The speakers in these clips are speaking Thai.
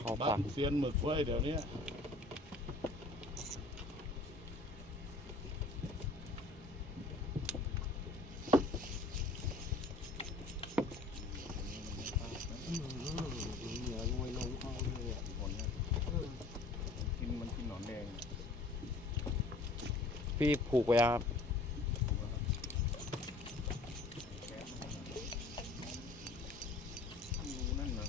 เขาบ้าฝันงเซียนหมึกไว้เดี๋ยวนี้เหนือรวยลงเอาเลยอะ คนเนี่ยกินมันกินหนอนแดง พี่ผูกไว้ครับ ดูนั่นเหรอ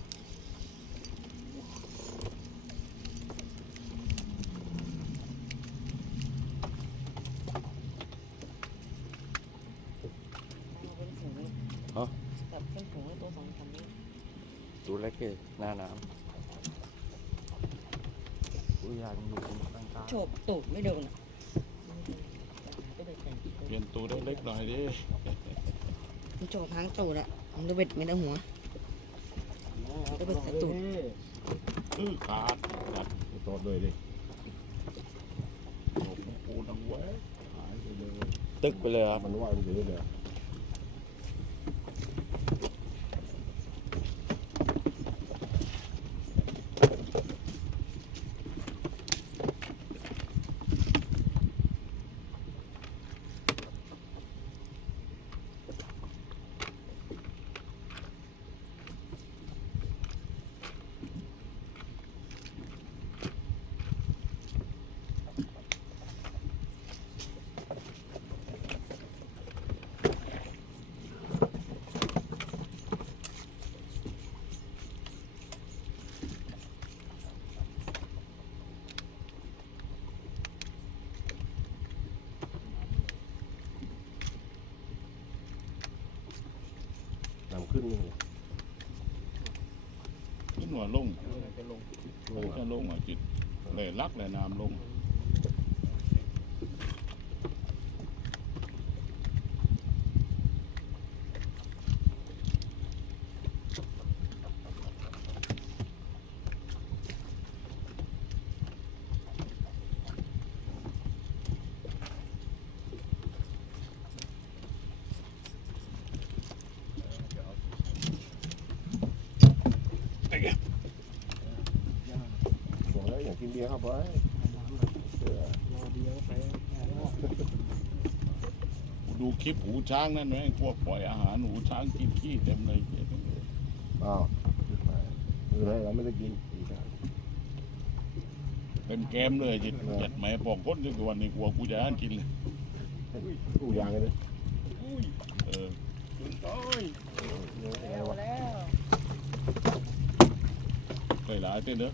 เป็นฝูงแบบเป็นฝูงไอ้ตัวสองสามนี้ ดูเล็กเลยหน้าน้อุ้ยยางอยู่ตรงกลางโฉบตูดไม่โดนอะก็เลยแต่งเปลี่ยนตัวได้เล็กหน่อยดิมันโฉบทั้งตูดอะมันจะเบ็ดไม่ได้หัวๆจะเป็นสตูด อื้อขาดจัดโตดเลยดิโอ้โหปูดังแหวะหายไปเลยำตึกไปเลยครับมันว่ามันอยู่นี่เดียว ขึ้นนี่ขึ้นหัวลงจะลงจะลงอะจิตเลยลักเลยน้ำลง เบียครับไว้ดูคลิปหูช้างนั่นไหมพวกปล่อยอาหารหูช้างกินขี้เต็มเลยอ้าวเออเราไม่ได้กินเต็มแกมเลยจิตจัดแหม่ปอกก้นที่ตัวนี้กลัวกูจะอ่านกินเลยอู้ยางเลยเออจนต้อแล้วแล้วเคยหลายเต้นเนอะ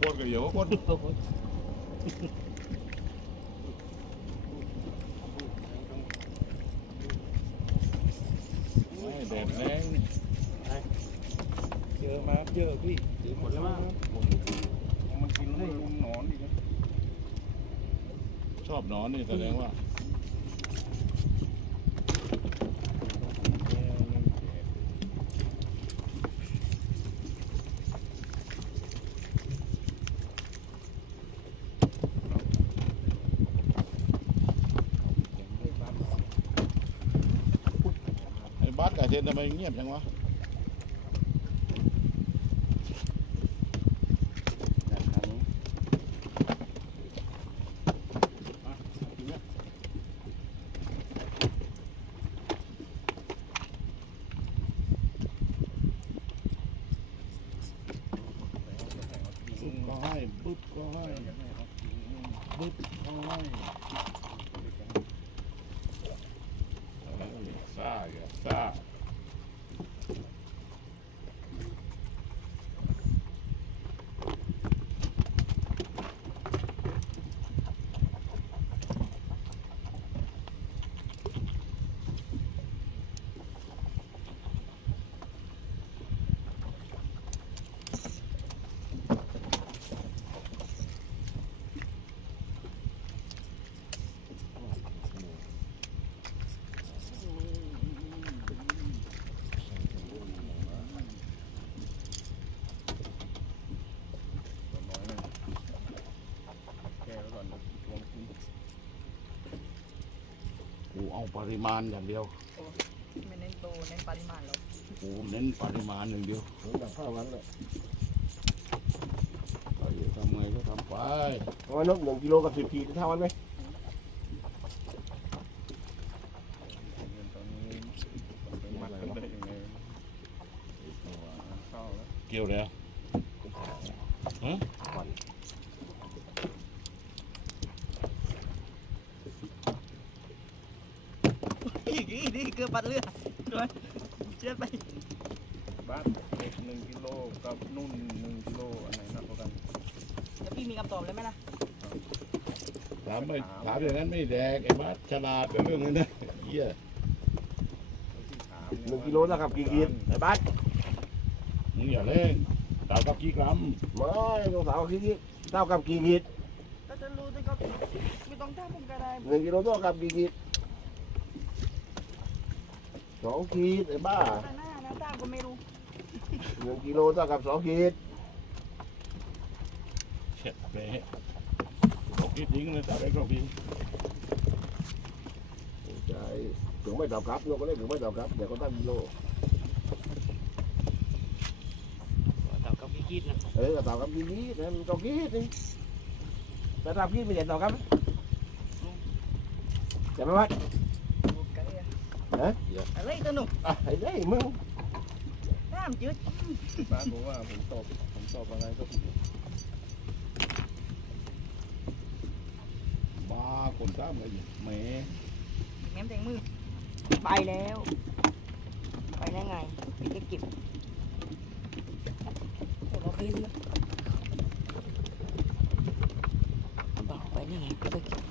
ดก็เดี๋ยวก้นไม่แดดแรงนี่เยอะมาเยอะพี่หมดแล้วมั้งมันกินให้ลุมหนอนอีกนะชอบหนอนนี่แสดงว่า ไอ้บัสกับ เทนทำไมเงียบจังวะ ปุ๊บก็ให้ปุ๊บก็ให้ปุ๊บก็ให้ กูเอา ปริมาณอย่างเดียวไม่เน้นโตเน้นปริมาณหรอกกูเน้นปริมาณอย่างเดียวเหมือนกับข้าววันเลยใครจะทำไงก็ทำไปเพราะว่านกหนึ่งกิโลกับสิบขีดเท่ากันไหมตอนนี้เป็นมัดกันได้ยังไงเข้าแล้วเกี่ยวแล้ว วัน อีกอีกนี่ เกือบปัดเรือด้วยเชื่อไปบ้านเด็กหนึ่งกิโลกับนุ่นหนึ่งกิโลอันไหนหนักกว่ากันเดี๋ยวพี่มีคำตอบเลยไหมล่ะถามไม่ถามอย่างนั้นไม่แดกไอ้บ้าฉลาดเป็นเรื่องเลยนะเหี้ยที่ถามหนึ่งกิโลเท่ากับกี่ขีดไอ้บ้านมึงอย่าเล่นดากับกี่กรัมไม่ต้องสาวกี่ขีดเท่ากับกี่ขีดก็จะรู้ด้วยก็ไม่ต้องถามผมก็ได้หนึ่งกิโลเท่ากับกี่ขีด สองขีดไอ้บ้าแต่หน้าหน้าตาก็ไม่รู้หนึ่งกิโลเท่ากับสองขีดเช็ดไปบอกคิดทิ้งเลยแต่ได้ก็พี่ใช่ถึงไม่ต่อครับนกก็เรียกถึงไม่ต่อครับเดี๋ยวก็ตั้งกิโลตอบกับพี่คิดนะเออต่อครับกี่ขีดนะมันต่อขีดนี่แต่ต่อขีดไม่ใช่ต่อครับจะไหมวัดโอเค ฮะอะไรตัวหนุ่มอะไอ้นี่มึงน้ำจืดบ้านบอกว่าผมตอบผมตอบอะไรก็ผิดบ้าคนตามอะไรแหมแม้มแตงมือ ไปแล้ว ไปได้ไงพี่จะเก็บโอ้โหพี่เลยบอกไปได้ไงพี่จะเก็บ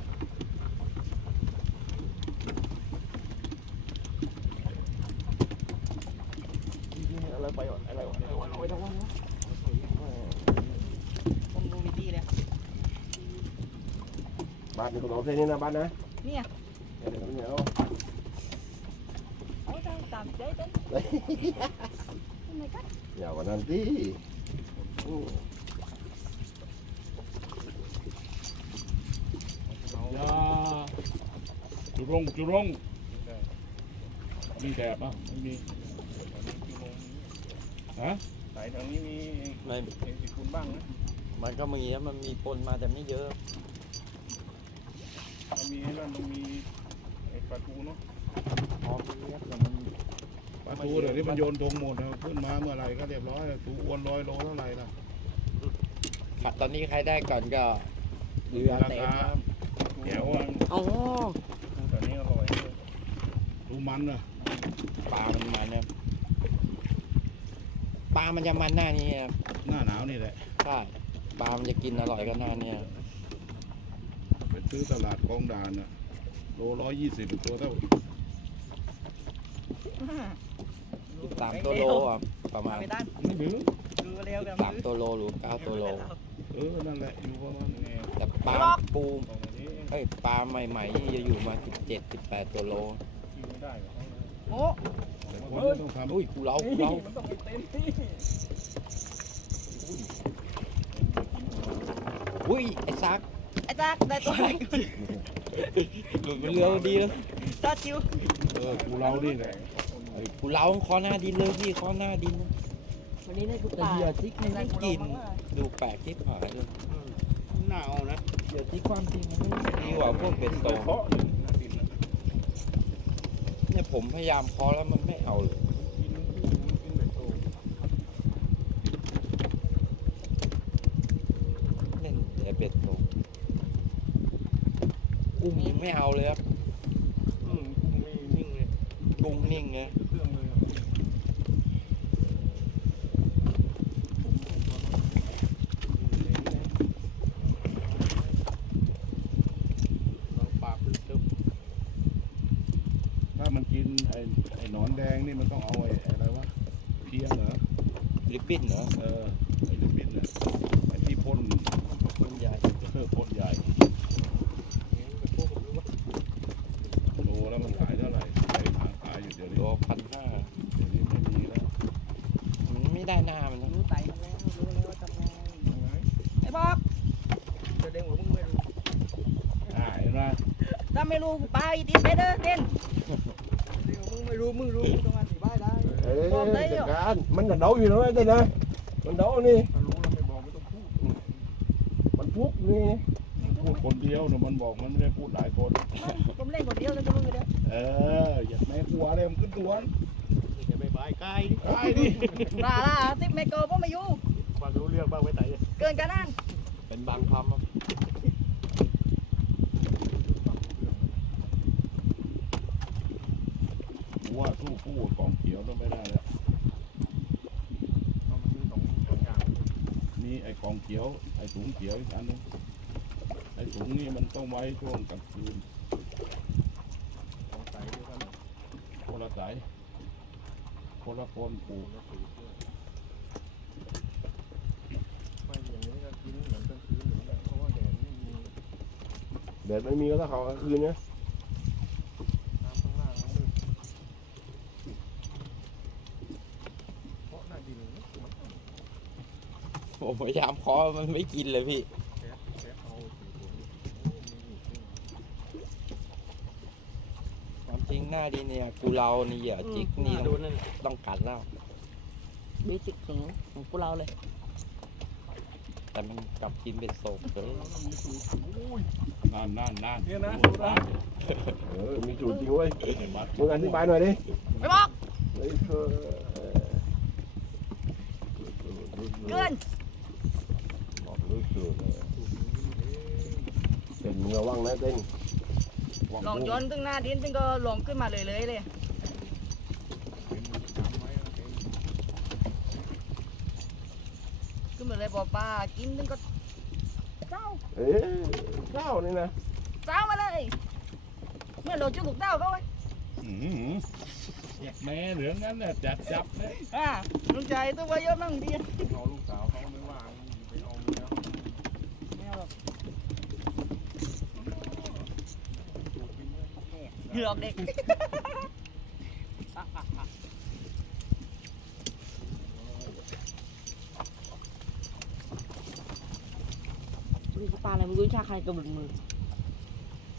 อะไรไปวะอะไรวะอะไรวะอะไรวะ ผมดูวิธีเลย บ้านนี่ก็ลองเส้นนี้นะบ้านนะเนี่ยเดี๋ยวเดี๋ยวเอาตามตามใจเต้นทำไมกันอย่าวันนั้นที่เราอย่าจุรงจุรงได้มีแดดป่ะไม่มีตอนนี้กิโลนี้ฮะสายทางนี้มีไม่เองสิคุณบ้างนะมันก็มีนะมันมีปนมาแต่ไม่เยอะ มันมีนั่นมันมีไอ้ปลาทูเนาะพอมีครับแต่มันปลาทูเดี๋ยวนี้มันโยนธงหมดนะขึ้นมาเมื่อไหร่ก็เรียบร้อยตูอ้วนร้อยโลเท่าไหร่ล่ะตอนนี้ใครได้ก่อนก็เรือราเต็มคาครับแก้วอะอ๋อทูแต่นี้อร่อยเลยดูมันนะปลามันมันนะปลามันจะมันหน้านี้ครับหน้าหนาวนี่แหละใช่ปลามันจะกินอร่อยกันหน้านี้ไปซื้อตลาดกองดานนะ โลร้อยยี่สิบตัวเท่าสามตัวโลอะประมาณไม่ได้ไม่ถึงดูเร็วกันสามตัวโลหรือเก้าตัวโล เออ นั่นแหละ อยู่ประมาณนี้แต่ปลาปูตรงนี้เอ้ยปลาใหม่ๆนี่จะอยู่มาสิบเจ็ดสิบแปดตัวโลกินไม่ได้กับเขาเลยโอ้แต่คนที่ต้องทำอุ้ยกูเล้ากูเล้ามันต้องไปเต็มที่อุ้ยไอ้ซัก ไอ้จักได้ตัวไหนหลุดเรือดีแล้วจ้าจิวเออกูเรานี่แหละกูเล้าคอหน้าดินเลยพี่คอหน้าดินวันนี้ได้กูแต่ตายเหยื่อทิกมันไม่กิน ดูแปลกที่ผายเลยหนาวนะเหยื่อทิกความจริงมันไม่ดีกว่าพวกเบ็ดโตเคาะหนึ่งนาทีนะเนี่ยผมพยายามเคอแล้วมันไม่เอาเลย กินกินแบบโต เล่นแต่เบ็ดโตกุ้งยัง ไม่เอาเลยครับอืมไม่นิ่งเลยกุ้งนิ่งไงเครื่องเลยอะเราปากตึ๊บถ้ามันกินไอ้ไอ้หนอนแดงนี่มันต้องเอาไอ้ไอ้อะไรวะเพียงเหรอลิปปิ้นเหรอ เออไอ้ลูกบินเนี่ยไอ้ที่พ่น กุ้งใหญ่ เออพ่นใหญ่โลแล้วมันขายเท่าไหร่ไอ้หาขายอยู่เดี๋ยวนี้ ตัวพันห้า เดี๋ยวนี้ไม่มีแล้ว มันไม่ได้หน้ามันนะ รู้ไตมันแล้วรู้แล้วว่าทำไงไอ้บอก จะเด้งหัวมึงไม่รู้ อ่าเห็นไหม ถ้าไม่รู้กูไป อีติดไปเด้อเป็น มึงไม่รู้มึงรู้มึงต้องอธิบายได้ เอ้ยจัดการมันจะเดา อยู่แล้วไอ้นะมันเดานี่ถ้ารู้แล้วไม่บอกไม่ต้องพูดมันพุกนี่พูดคนเดียวเนี่ยมันบอกมันไม่ได้พูดหลายคนผมเล่นคนเดียวแล้วจะรู้เด้อเอออย่าแม่กลัวเลยมันขึ้นตัวอย่าไปบายใกล้ไอ้ดิลาลาติดเมโกผมไม่อยู่ความรู้เรื่องบ้างไว้ไหนเกินกันนั่นเป็นบางคำครับกูว่าสู้คู่กับกองเขียวต้องไม่ได้แล้ว เอามันมีสองสองอย่าง มีไอ้กอง เขียวไอ้ถุงเขียวอีกอันหนึงไอ้ถุงนี่มันต้องไว้ช่วงกลางคืนสองสายเดียวกันคนละสายคนละคนปลูกไม่อย่างนี้ก็กินเหมือนกลางคืนเหมือนกันเพราะว่าแดดไม่มีแดดไม่มีก็ต้องเขากลางคืนนะ น้ำข้างล่างมันมืดเพราะหน้าดินมัน ผมพยายามเคอมันไม่กินเลยพี่แก๊สแก๊สเอาสีผมโอ้มีอยู่ความจริงหน้าดีเนี่ยกูเรานี่เหยื่อจิกนี่ดูต้องนั่นต้องกัดแล้วเบสิกของของพวกเราเลย แต่มันกลับกินเป็นโศกเลยนานนานนานเนี่ยนะโอ้ดูยนะเออมีสูตรจริงเว้ยเห็นไหมมึงอธิบายหน่อยดิไม่บอกเฮ้ย เออเกินเลยเต้นมึงระวังนะเต้นลองย้อนตึ้งหน้าดินตึงก็ลงขึ้นมาเลยเลยเลยขึ้นมาเลยบอกป้ากินตึงก็เจ้าเอ๊ะเจ้านี่นะเจ้ามาเลยเมื่อเราจุดถูกเจ้าเขาไว้แม่เหลืองนั้นเนี่ยจัดจับเนี่ยอ่าลุงใจตัวเยอะมั่งดีเอาลูกสาวเขาไม่ว่างไปเอาเมีย ไม่เอาหรอก ถูกกินเนี่ยแน่ เหลือกเด็กดูปลาอะไรมันรู้ชาใครกระบุดมือ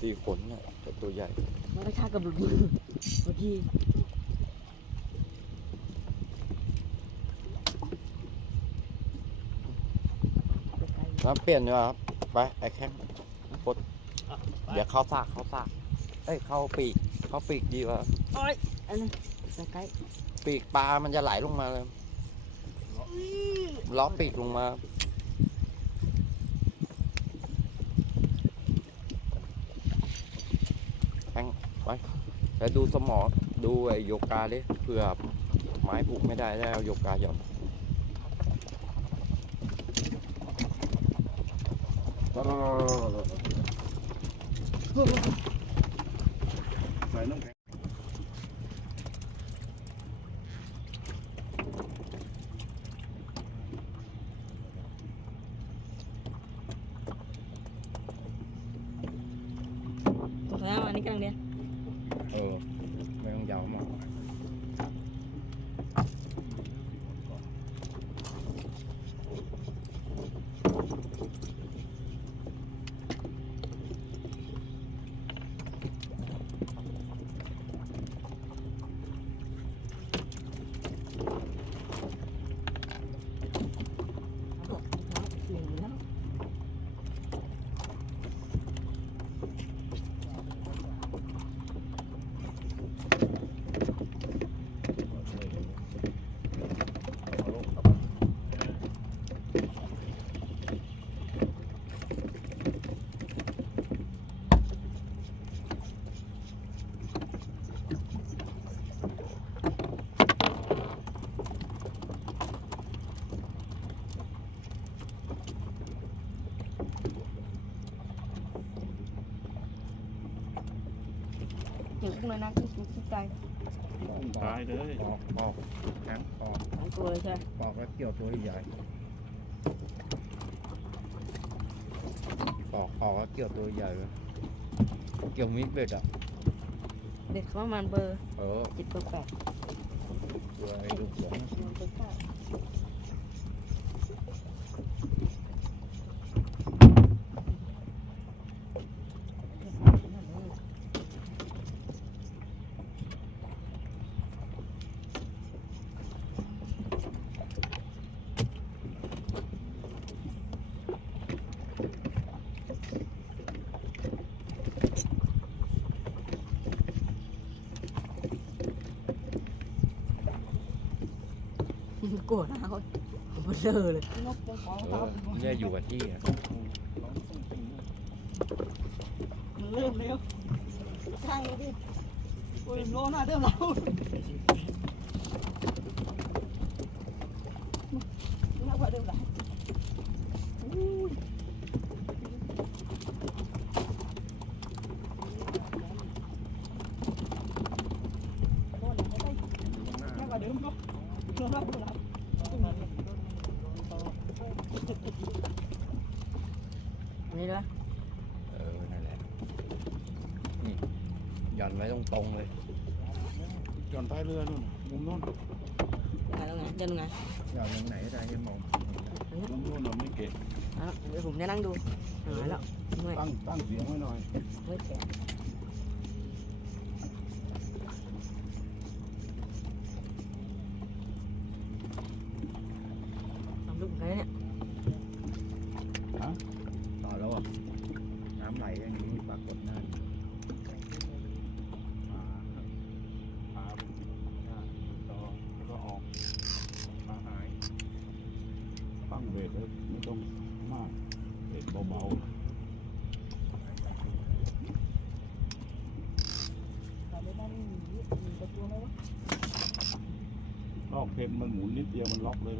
สี่ขนน่ะแต่ตัวใหญ่ มันก็ชากระบุดมือเมื่อกี้น้ำเปลี่ยนดีกว่าครับ ไป ไอ้แข้งปลดเดี๋ยวเข้าซากเข้าซาก เอ้ยเข้าปีกเข้าปีกดีกว่าโอ้ยอันนี้ใกล้ปีกปลามันจะไหลลงมาเลยล้อปีกลงมาแทงไปแล้วดูสมอดูไอ้โยกาดิเผื่อไม้ผูกไม่ได้แล้วโยกาหย่อนใส่ น้ำแข็ง ตกน้ำอันนี้กำลังเดียว เออ ไม่ต้องยาวมาก ถึงขึ้น เลยนะขึ้นขึ้นไกลตายเลยปอกปอกแข็งปอกทั้งตัวเลยใช่ไหมปอกแล้วเกี่ยวตัวใหญ่ปอกปอกแล้วเกี่ยวตัวใหญ่เลยเกี่ยวมิดเบ็ดอะเด็กเขาประมาณเบอร์เออเจ็ดเบอร์แปดตัวไอ้ลูกเสือเบอร์ เก้าากลัวนะเขามันเลอะเลยนกปองปองเอตาอไม่ได้อยู่กับที่อะมันเริ่มเร็วข้างเลยพี่โอ้ยโลหน้าเดิมเราหน้ากว่าเดิมหลายอุ้ยโอ้ยไม่ได้หน้ากว่าเดิมก็โลหน้าเดิมหลาย นี่ด้วยเออ นั่นแหละ นี่หย่อนไว้ตรงๆเลย จอนท้ายเรือนู่นมุมนู้นไงตรงไหนเดินตรงไหนหย่อนตรงไหนได้ยังมองมุมนู้นน่ะไม่เกะอะเดี๋ยวผมจะนั่งดูหายแล้วไม่ตั้งตั้งเสียงไว้หน่อยไม่แก่ทำลูกเหมือนกันเนี่ย ต่อแล้วอะ น้ำไหลอย่างนี้ปรากฏหน้า มาพาหน้าต่อแล้วก็ออกมาหาย ตั้งเบรกแล้ว ไม่ต้องมากเบรกเบาๆนอกเพนมันหมุนนิดเดียวมันล็อกเลย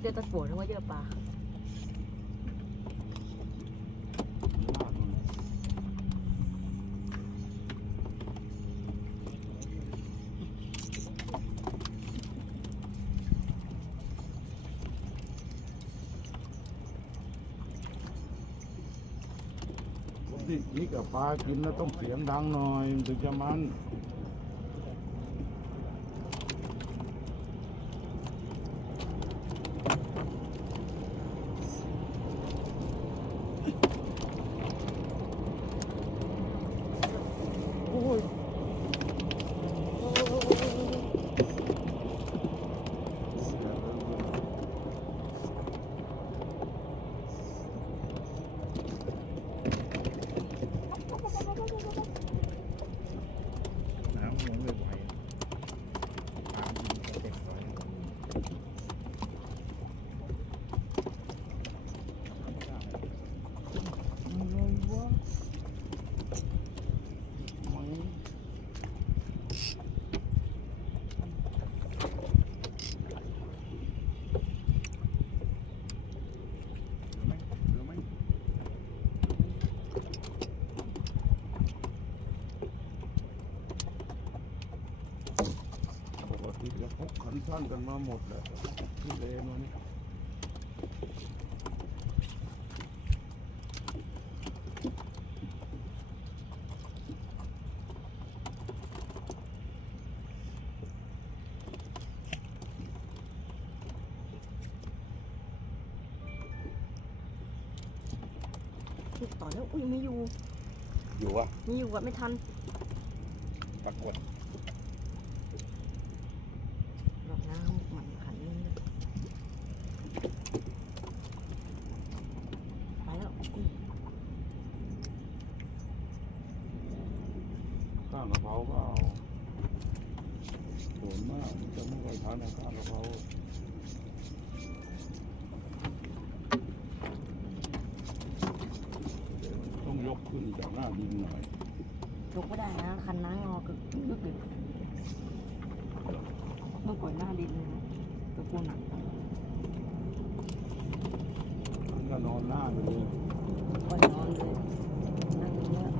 เดี๋ยวตะกัวนึกว่าเยอะปลา ที่นี่กับปลากินแล้วต้องเสียงดังหน่อยถึงจะมันำมันไม่ไหวปลามันก็เจ็บไว้ ปกติจะพกขันสั้นกัน มาหมดแหละที่เลมันต่อแล้วอุ้ยมีอยู่ อยู่อะมีอยู่อะไม่ทันปรากฏ ดอกน้ำมันขันนึงเลยไปแล้วอุ้ย ข้างกะเพราก็เอาส่วนมากจะไม่ค่อยทานในข้างกะเพราต้องยกขึ้ นจากหน้าดินหน่อยยกไม่ได้นะ คันน้างอกึกกึกกึกต้องปล่อยหน้าดินเลยนะตะกูหนักมันก็นอนหน้าเลยปล่อยนอนเลยนั่งเยอะ